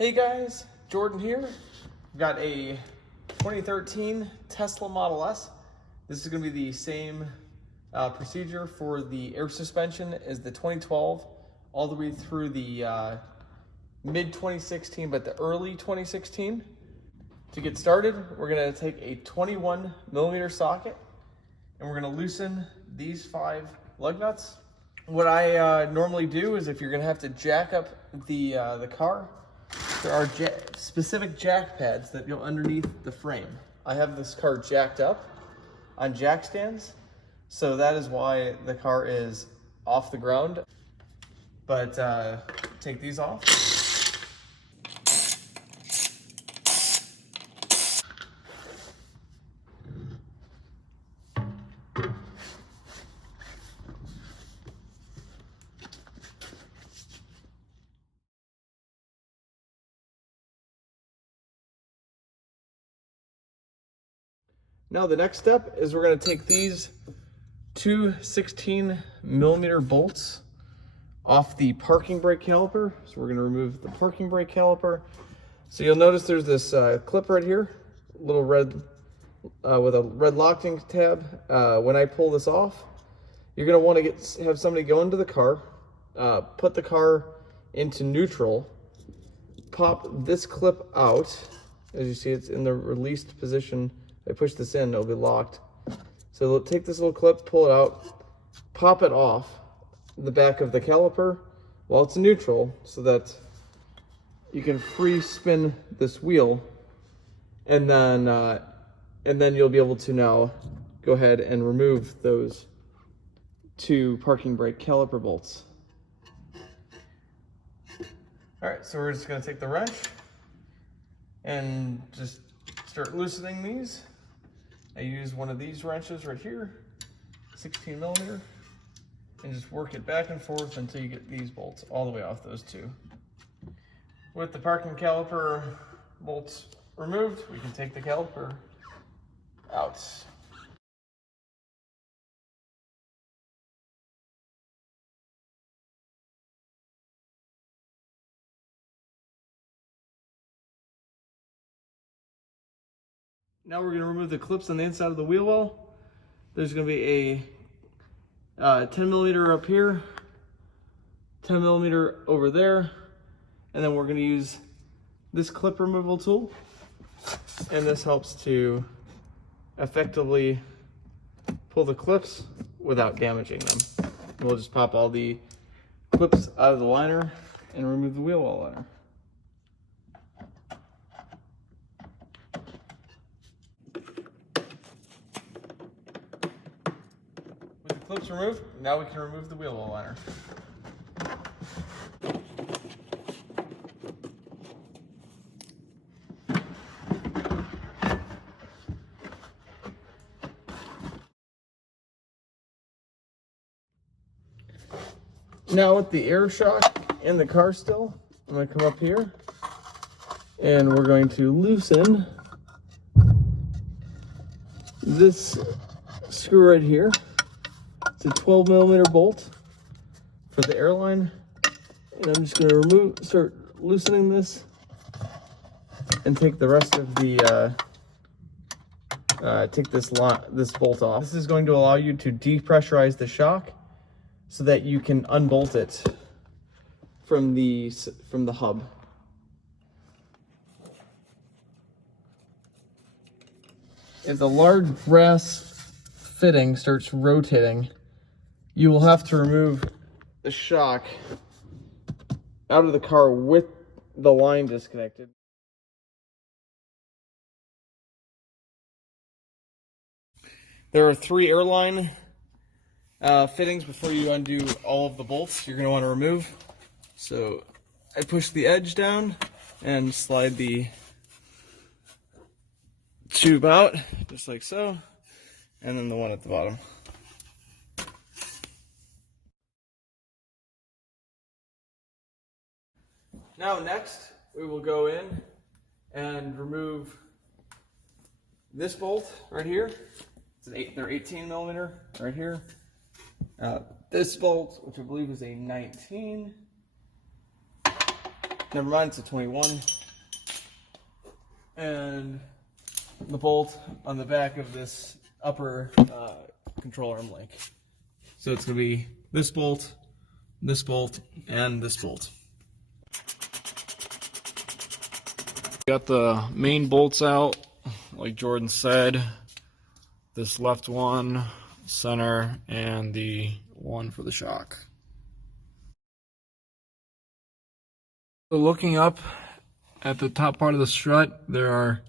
Hey guys, Jordan here. We've got a 2013 Tesla Model S. This is going to be the same procedure for the air suspension as the 2012, all the way through the mid 2016, but the early 2016. To get started, we're going to take a 21mm socket and we're going to loosen these 5 lug nuts. What I normally do is, if you're going to have to jack up the car, there are specific jack pads that go underneath the frame. I have this car jacked up on jack stands, so that is why the car is off the ground. But take these off. Now the next step is we're going to take these two 16mm bolts off the parking brake caliper. So we're going to remove the parking brake caliper. So you'll notice there's this clip right here, a little red with a red locking tab. When I pull this off, you're going to want to have somebody go into the car, put the car into neutral, pop this clip out. As you see, it's in the released position. I push this in, it'll be locked. So take this little clip, pull it out, pop it off the back of the caliper while it's in neutral, so that you can free spin this wheel, and then you'll be able to now go ahead and remove those 2 parking brake caliper bolts. All right, so we're just going to take the wrench and just start loosening these. I use one of these wrenches right here, 16mm, and just work it back and forth until you get these bolts all the way off those 2. With the parking caliper bolts removed, we can take the caliper out. Now we're going to remove the clips on the inside of the wheel well. There's going to be a 10mm up here, 10mm over there, and then we're going to use this clip removal tool, and this helps to effectively pull the clips without damaging them. And we'll just pop all the clips out of the liner and remove the wheel well liner. Clips removed, now we can remove the wheel well liner. Now with the air shock in the car still, I'm going to come up here and we're going to loosen this screw right here. It's a 12mm bolt for the airline, and I'm just going to start loosening this, and take the rest of the take this bolt off. This is going to allow you to depressurize the shock, so that you can unbolt it from the hub. If the large brass fitting starts rotating, you will have to remove the shock out of the car with the line disconnected. There are 3 airline fittings before you undo all of the bolts you're going to want to remove. So I push the edge down and slide the tube out, just like so, and then the one at the bottom. Now next, we will go in and remove this bolt right here. They're 18mm right here. This bolt, which I believe is a 19, Never mind, it's a 21. And the bolt on the back of this upper control arm link. So it's going to be this bolt, and this bolt. Got the main bolts out, like Jordan said. This left one, center, and the one for the shock. So looking up at the top part of the strut, there are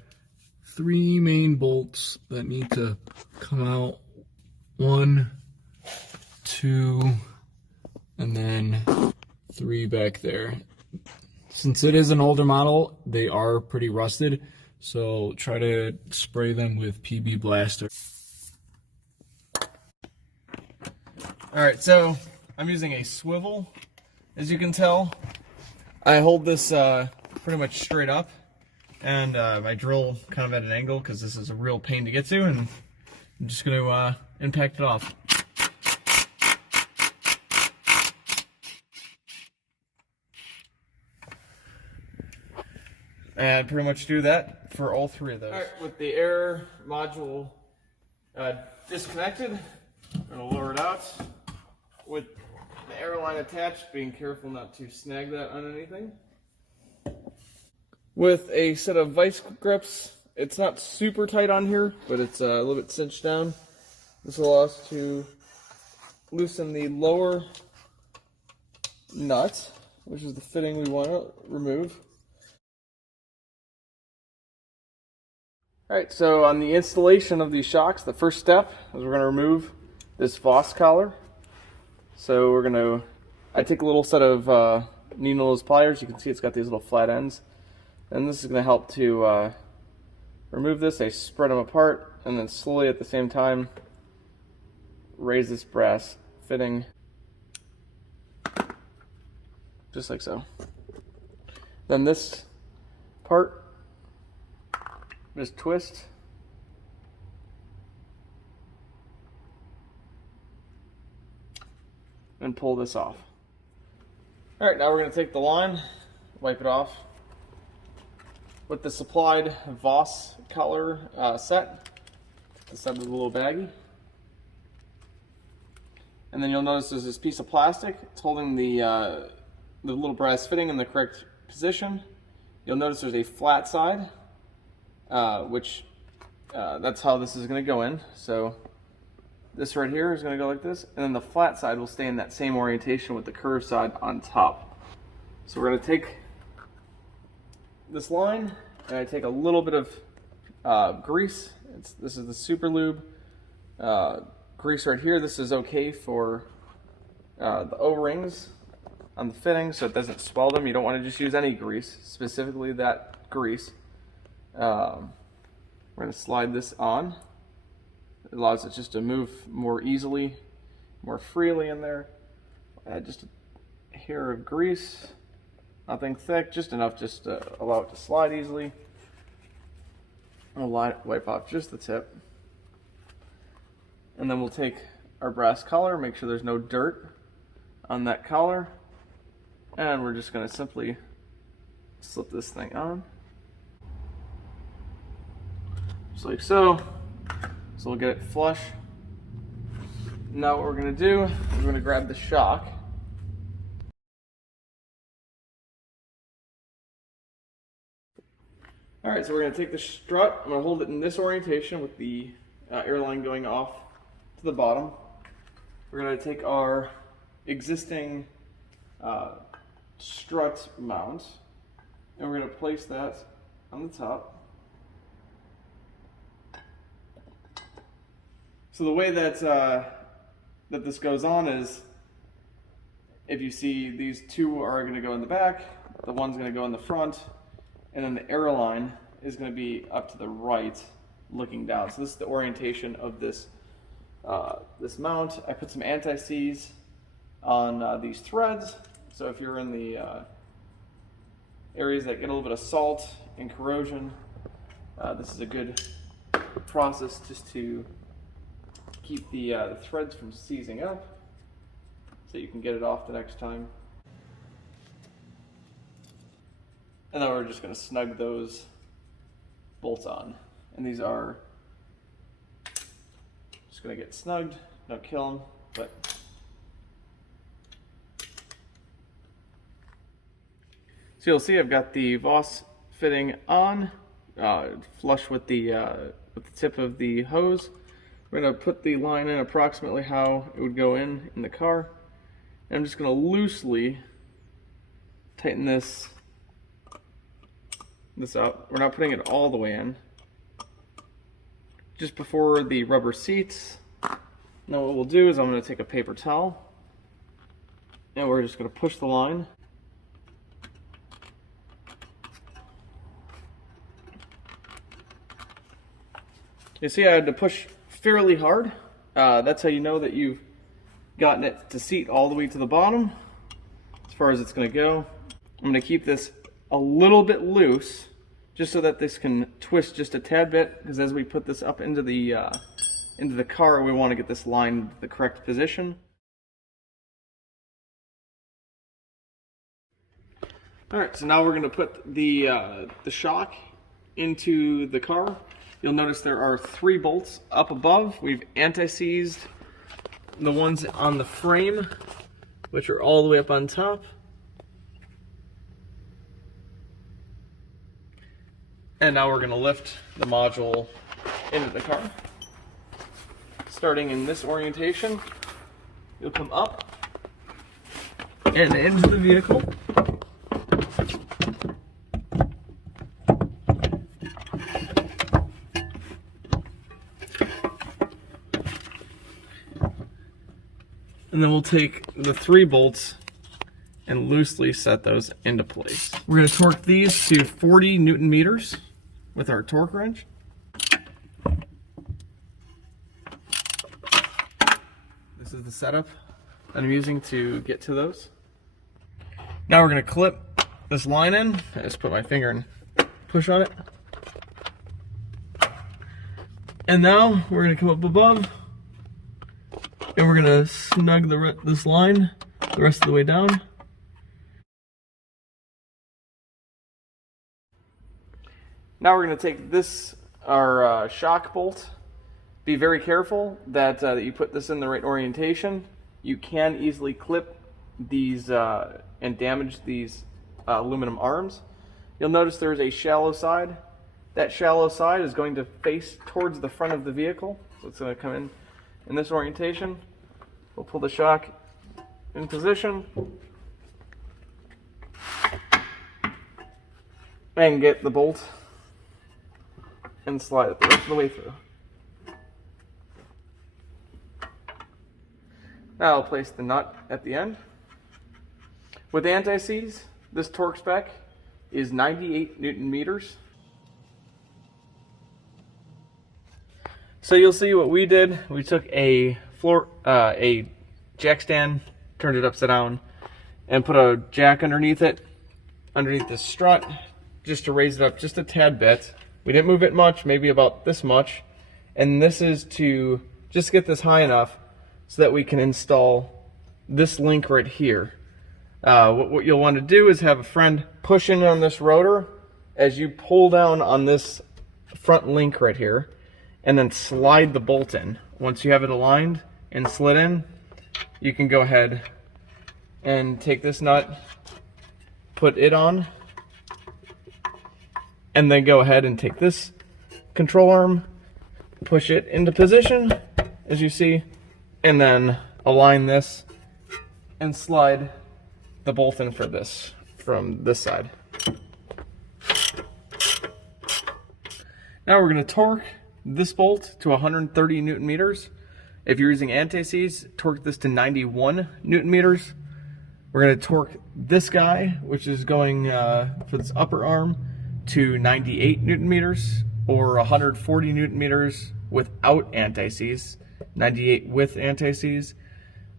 3 main bolts that need to come out. 1, 2, and then 3 back there. Since it is an older model, they are pretty rusted, so try to spray them with PB Blaster. Alright, so I'm using a swivel, as you can tell. I hold this pretty much straight up, and I drill kind of at an angle because this is a real pain to get to, and I'm just going to impact it off. And pretty much do that for all 3 of those. Alright, with the air module disconnected, I'm going to lower it out. With the air line attached, being careful not to snag that on anything. With a set of vice grips, it's not super tight on here, but it's a little bit cinched down. This will allow us to loosen the lower nut, which is the fitting we want to remove. Alright, so on the installation of these shocks, the first step is we're going to remove this Voss collar. So I take a little set of needle-nose pliers. You can see it's got these little flat ends. And this is going to help to remove this. I spread them apart and then slowly at the same time raise this brass fitting just like so. Then this part, just twist. And pull this off. Alright, now we're going to take the line, wipe it off. With the supplied Voss collar set, the set is a little baggy. And then you'll notice there's this piece of plastic. It's holding the little brass fitting in the correct position. You'll notice there's a flat side, which that's how this is going to go in. So this right here is going to go like this, and then the flat side will stay in that same orientation with the curved side on top. So we're going to take this line, and I take a little bit of grease. This is the Super Lube grease right here. This is okay for the O-rings on the fitting, so it doesn't swell them. You don't want to just use any grease, specifically that grease. We're going to slide this on. It allows it just to move more easily, more freely in there. Add just a hair of grease, nothing thick, just enough just to allow it to slide easily. I'll wipe off just the tip. And then we'll take our brass collar, make sure there's no dirt on that collar. And we're just going to simply slip this thing on. Just like so. So we'll get it flush. Now what we're going to do is we're going to grab the shock. Alright, so we're going to take the strut. I'm going to hold it in this orientation with the airline going off to the bottom. We're going to take our existing strut mount and we're going to place that on the top. So the way that that this goes on is, if you see, these two are going to go in the back, the one's going to go in the front, and then the airline is going to be up to the right, looking down. So this is the orientation of this this mount. I put some anti-seize on these threads. So if you're in the areas that get a little bit of salt and corrosion, this is a good process just to keep the threads from seizing up, so you can get it off the next time. And then we're just going to snug those bolts on. And these are just going to get snugged, don't kill them, but so you'll see I've got the Voss fitting on, flush with the tip of the hose. We're going to put the line in approximately how it would go in the car. And I'm just going to loosely tighten this out. We're not putting it all the way in. Just before the rubber seats. Now what we'll do is I'm going to take a paper towel and we're just going to push the line. You see I had to push fairly hard. That's how you know that you've gotten it to seat all the way to the bottom as far as it's going to go. I'm going to keep this a little bit loose just so that this can twist just a tad bit, because as we put this up into the car, we want to get this line in the correct position. Alright, so now we're going to put the shock into the car. You'll notice there are 3 bolts up above. We've anti-seized the ones on the frame, which are all the way up on top. And now we're going to lift the module into the car. Starting in this orientation, you'll come up and into the vehicle. And then we'll take the 3 bolts and loosely set those into place. We're going to torque these to 40 Newton meters with our torque wrench. This is the setup that I'm using to get to those. Now we're going to clip this line in. I just put my finger and push on it. And now we're going to come up above and we're going to snug this line the rest of the way down. Now we're going to take this, our shock bolt. Be very careful that you put this in the right orientation. You can easily clip these and damage these aluminum arms. You'll notice there's a shallow side. That shallow side is going to face towards the front of the vehicle. So it's going to come in this orientation. We'll pull the shock in position and get the bolt and slide it the rest of the way through. Now I'll place the nut at the end. With anti-seize, this torque spec is 98 Newton meters. So you'll see what we did. We took a jack stand, turned it upside down, and put a jack underneath it, underneath the strut, just to raise it up just a tad bit. We didn't move it much, maybe about this much. And this is to just get this high enough so that we can install this link right here. What you'll want to do is have a friend push in on this rotor as you pull down on this front link right here, and then slide the bolt in. Once you have it aligned and slid in, you can go ahead and take this nut, put it on, and then go ahead and take this control arm, push it into position, as you see, and then align this and slide the bolt in for this from this side. Now we're going to torque this bolt to 130 Newton meters. If you're using anti-seize, torque this to 91 Newton meters. We're going to torque this guy, which is going for this upper arm, to 98 Newton meters, or 140 Newton meters without anti-seize, 98 with anti-seize.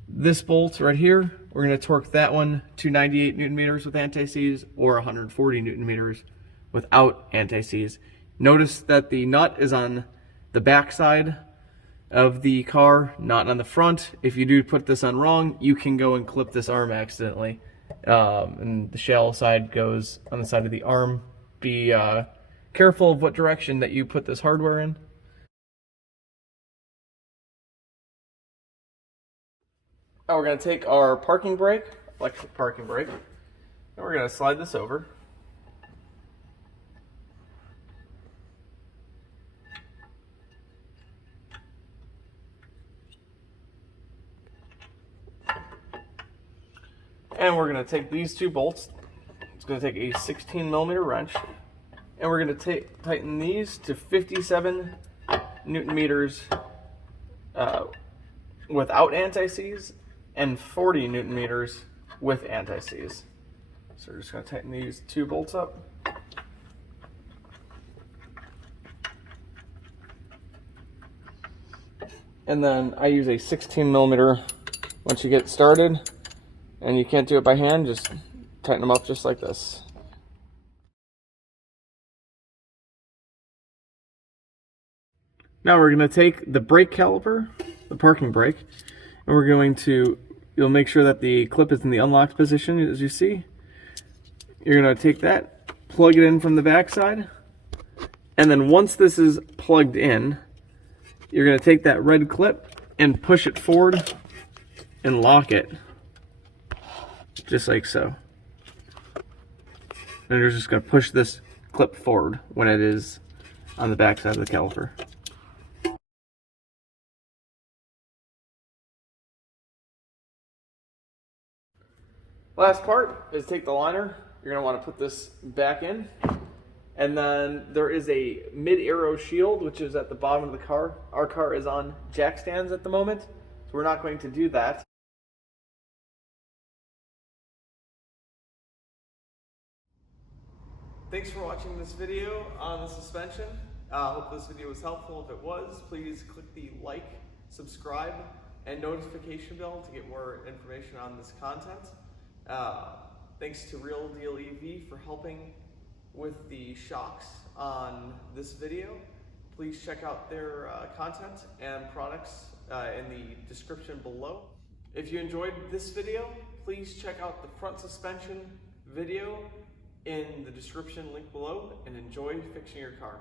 This bolt right here, we're going to torque that one to 98 Newton meters with anti-seize, or 140 Newton meters without anti-seize. Notice that the nut is on the back side of the car, not on the front. If you do put this on wrong, you can go and clip this arm accidentally and the shell side goes on the side of the arm. Be careful of what direction that you put this hardware in. Now we're going to take our parking brake, electric parking brake, and we're going to slide this over. And we're going to take these two bolts. It's going to take a 16mm wrench, and we're going to tighten these to 57 Newton meters without anti-seize and 40 Newton meters with anti-seize. So we're just going to tighten these two bolts up. And then I use a 16mm once you get started, and you can't do it by hand, just tighten them up just like this. Now we're going to take the brake caliper, the parking brake, and we're going to, you'll make sure that the clip is in the unlocked position, as you see. You're going to take that, plug it in from the back side, and then once this is plugged in, you're going to take that red clip and push it forward and lock it, just like so. And you're just going to push this clip forward when it is on the back side of the caliper. Last part is take the liner. You're going to want to put this back in. And then there is a mid-aero shield, which is at the bottom of the car. Our car is on jack stands at the moment, so we're not going to do that. Thanks for watching this video on the suspension. I hope this video was helpful. If it was, please click the like, subscribe, and notification bell to get more information on this content. Thanks to Real Deal EV for helping with the shocks on this video. Please check out their content and products in the description below. If you enjoyed this video, please check out the front suspension video in the description link below and enjoy fixing your car.